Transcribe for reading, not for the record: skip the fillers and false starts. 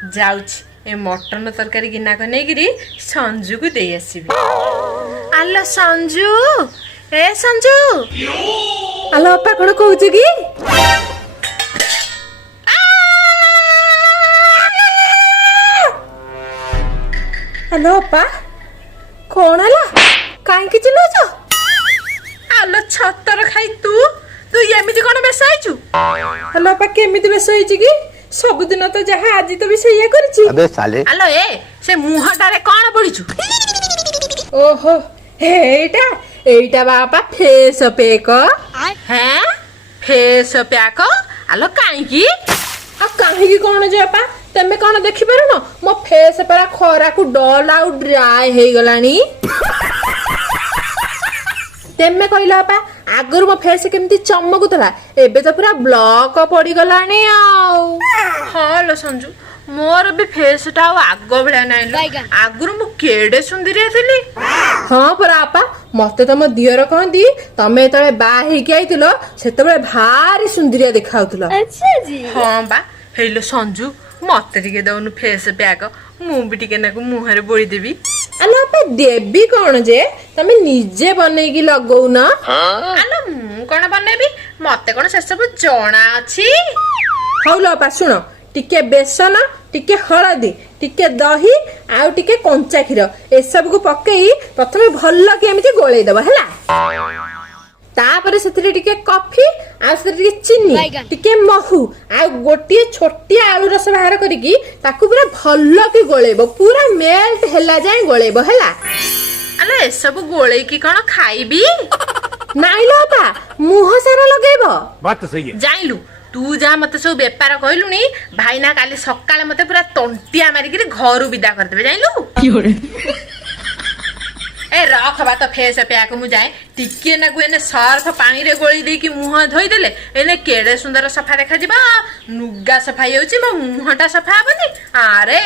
जाउछ ए mutton तरकारी गिनाक नेगिरी संजू को दे आसीबी। आलो संजू, ए संजू। आलो अपा कोन कहउछ की? हेलो अपा कौन है कहीं चिल्लाच? आलो छतर खाई तू तू एमिति कोन बेस आइचू? हेलो अपा केमिति बेस होइची की? सब दिन तो जहा आज तो भी सैया करछि। अबे साले आलो ए से मुहटारे कोन पड़िचू? ओहो एटा एटा बापा फेस पैक। हैं फेस पैक? आलो काई की? आ काहे की कोन जे अपा तमे कोन देखि पारनो मो फेस पर खरा को डल आउ ड्राई हे गलानी। तेमे कहला अपा आगर मो फेस केमती चमकुतला एबे तो पूरा ब्लॉक पड़ी गलानी आउ। हां लो संजू मोर भी फेसटा आग भलिया नाइ आगुर मु केडे सुंदरिया थिली। हाँ पर आपा मते तम दियर कहंदी तमे तळे बा हे के आइतिलो सेतबे भारी सुंदरिया देखाउतलो। अच्छा जी हां बा हेलो संजू मते टिके दउनु फेस पैक मु भी टिके नाकु मुहरे बोली देबी। आलो आपा देबी कोन जे तमे निजे बनै की लगौ ना? आलो मु कोन बनेबी मते कोन से सब जणा अछि। हौलो आपा सुनो टिके बेसन टिके हळदी टिके दही आ टिके कंचा खीर ए सब को पकेई प्रथमे भल्ल के एमिति गोळेई दबा हला। तापर सेतरे टिके कॉफी आ सेतरे टिके चीनी टिके महू आ गोटिए छोटी आलू रस बाहर करिकी ताकू पूरा भल्ल के गोळेबो पूरा मेल्ट हेला जाय गोळेबो हला। आलो ए सब गोळेई की कोन खाइबी? नाइलो बा मुह सारा लगेबो। बात तो सही है। जाइलु तू जा मते सब बेपार कहलुनी भाईना काली सकाळे मते पूरा तंटिया मारिकी घर विदा कर देबे जाइलु। ए रख बा तो फेस पैक मु जाए टिके ना गुएने सर्फ पानी रे गोली दे की मुह धोई देले एने केडे सुंदर सफा देखा जिबा नुग्गा सफा होउची मो मुहटा सफा हबनी। अरे